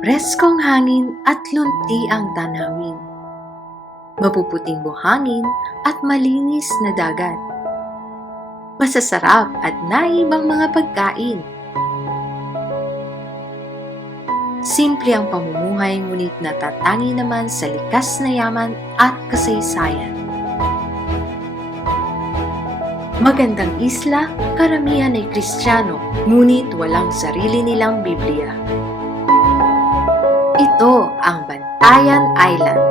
Preskong hangin at lunti ang tanawin. Mapuputing buhangin at malinis na dagat. Masasarap at naibang mga pagkain. Simple ang pamumuhay ngunit natatangi naman sa likas na yaman at kasaysayan. Magandang isla, karamihan ay Kristiyano, ngunit walang sarili nilang Biblia. Ito ang Bantayan Island.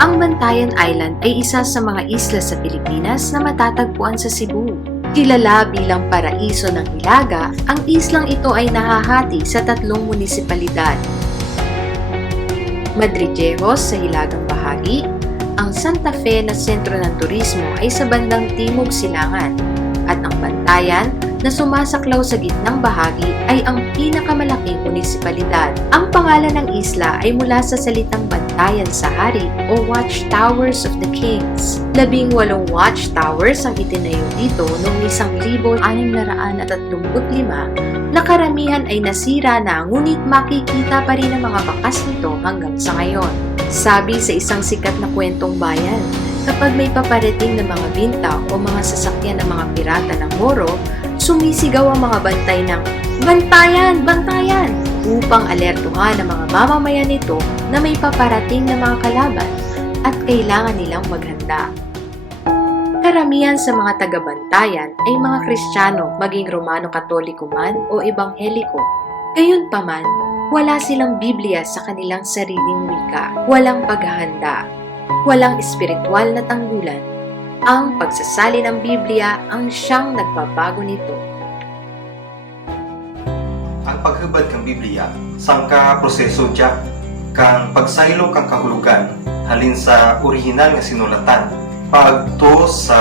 Ang Bantayan Island ay isa sa mga isla sa Pilipinas na matatagpuan sa Cebu. Kilala bilang paraiso ng Hilaga, ang islang ito ay nahahati sa 3 munisipalidad. Madrillejos sa hilagang bahagi, ang Santa Fe na sentro ng turismo ay sa bandang timog silangan, at ang Bantayan na sumasaklaw sa gitnang bahagi ay ang pinakamalaking munisipalidad. Ang pangalan ng isla ay mula sa salitang bantayan sa hari o Watchtowers of the Kings. 18 watchtowers ang itinayo dito noong 1635 na karamihan ay nasira na, ngunit makikita pa rin ang mga bakas nito hanggang sa ngayon. Sabi sa isang sikat na kwentong bayan, kapag may paparating na mga binta o mga sasakyan ng mga pirata ng Moro, sumisigaw ang mga bantay ng "Bantayan! Bantayan!" upang alertuhan ang mga mamamayan nito na may paparating na mga kalaban at kailangan nilang maghanda. Karamihan sa mga taga-Bantayan ay mga Kristiyano, maging Romano-Katoliko man o Ebangheliko. Gayunpaman, wala silang Biblia sa kanilang sariling wika, walang paghahanda, walang espiritual na tanggulan. Ang pagsasali ng Biblia ang siyang nagbabago nito. Ang paghubad kang Biblia, sangka proseso dya, kang pagsaylo kang kahulugan, halin sa orihinal nga sinulatan, pagto sa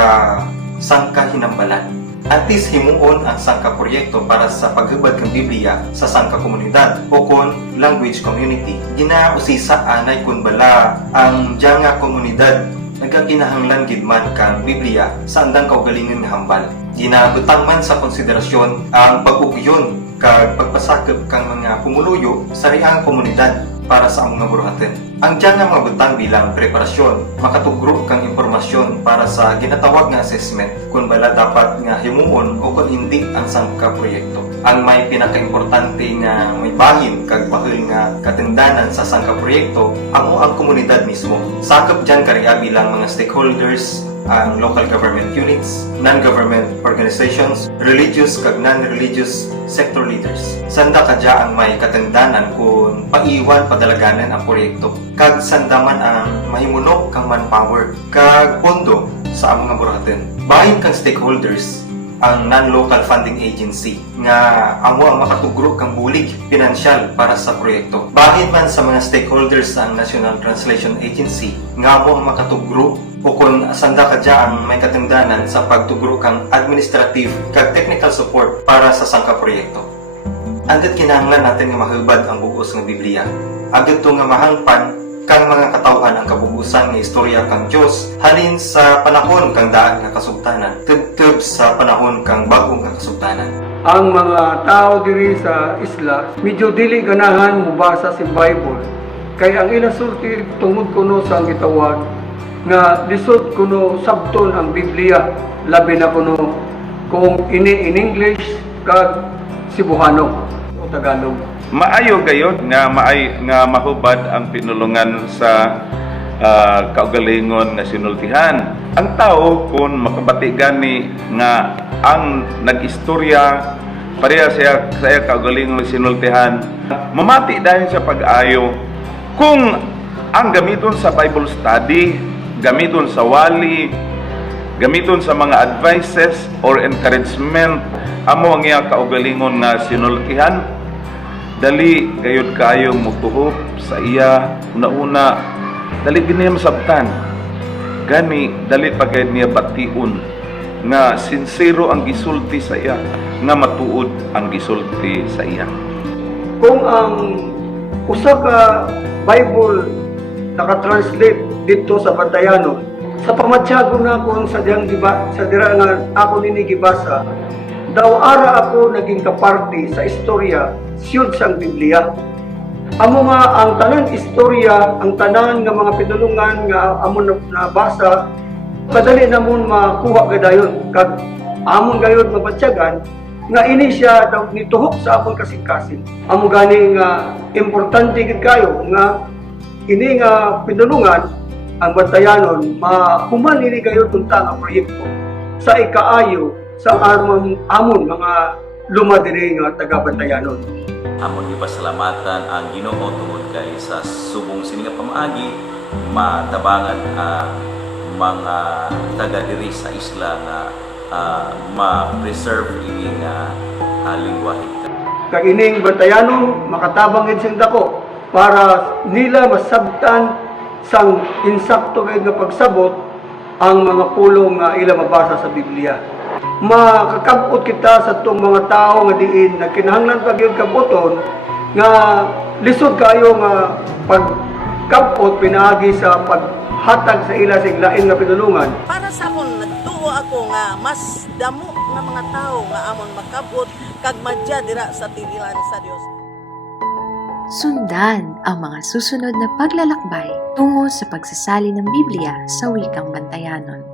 sangka hinambalan. Antis himuon ang sangka proyekto para sa paghubad kang Biblia sa sangka komunidad o kon language community. Ginausisa anay kun bala ang diyanga komunidad nagkakinahanglan gidman kang Biblia sa andang kaugalingon nga hambal. Ginabutang man sa konsiderasyon ang pag-ugyon kag pagpasakop kang mga pumuluyo sa riang komunidad para sa among nga buruhaten. Ang diyan nga mga butang bilang preparasyon, makatugro kang impormasyon para sa ginatawag nga assessment kung bala dapat nga himuon o kung hindi ang sangka proyekto. Ang may pinaka-importante nga may bahin kag bahil nga katindanan sa sangka proyekto ang komunidad mismo. Sakop diyan kariya bilang mga stakeholders, ang local government units, non-government organizations, religious kag non-religious sector leaders. Sanda kadya ang may katindanan kung paiwan padalaganan ang proyekto. Kag sandaman ang mahimunok kang manpower kag pondo sa among nga burahaten. Bahin kang stakeholders ang non-local funding agency nga amo ang makatugro kang bulig pinansyal para sa proyekto. Bahin man sa mga stakeholders ang National Translation Agency nga amo ang makatugro o kung sanda kadya ang may katindanan sa pagtugro kang administrative kag technical support para sa sangka proyekto. Andit kinahanglan natin nga mahubad ang bugos nga Biblia. Agad to nga mahangpan kang mga katawhan ang kabubusan nga istorya kang Dios halin sa panahon kang daan nga kasugtanan, tubtub sa panahon kang bagong nga kasugtanan. Ang mga tao diri sa isla medyo dili ganahan mubasa si Bible kay ang ilang sulti tungod kuno sa gitawag nga lisod kuno sabton ang Biblia, labi na kuno kung in English kag Cebuano o Tagalog. Maayo gayod nga mahubad ang pinulungan sa kaugalingon nga sinultihan. Ang tao kung makabati gani nga ang nag-istorya pareha sa kaugalingon nga sinultihan, mamati dahil sa pag-ayo kung ang gamiton sa Bible study, gamiton sa wali, gamiton sa mga advices or encouragement amo ang iya kaugalingon nga sinultihan, dali gayud kayo mutuhop sa iya una-una, dali gini masabtan gani, dali pagayad niya bation nga sincero ang gisulti sa iya, nga matuod ang gisulti sa iya. Kung ang usa ka Bible naka-translate dito sa Bantayano, sa pamatyago na kung sa dira nga ako nini gibasa, daw ara ako naging kaparti sa istorya siyod sang Biblia. Amo nga ang tanan istorya, ang tanan nga mga pinulungan nga amon nabasa, kadali namon makuha gadayon kag amon gayud mabatyagan nga ini siya daw nituhok sa amon kasing-kasing. Amo gani nga importante gid kayo nga ini nga pinulungan ang bantayanon mahuman ini kayo tunta nga proyekto sa ikaayo sa amon mga luma diri nga taga-bantayanon. Amon gipasalamatan ang Ginoo tungod kay sa subong sini nga pamaagi matabangan mga taga diri sa isla nga ma-preserve ini nga lingwahe. Kag ining bantayanon makatabang gid sing dako para nila masabtan sang insakto gayud nga pagsabot ang mga pulong nga ila mabasa sa Biblia. Makakabot kita sa tong mga tao nga diin na kinahanglan pa gyud kabuton nga lisod kayo nga pagkabot pinaagi sa paghatag sa ila sing lain nga pinulungan. Para sa akon nagtuo ako nga mas damo nga mga tao nga amon makabot kag madya dira sa tilihan sa Dios. Sundan ang mga susunod na paglalakbay tungo sa pagsasali ng Biblia sa wikang Bantayanon.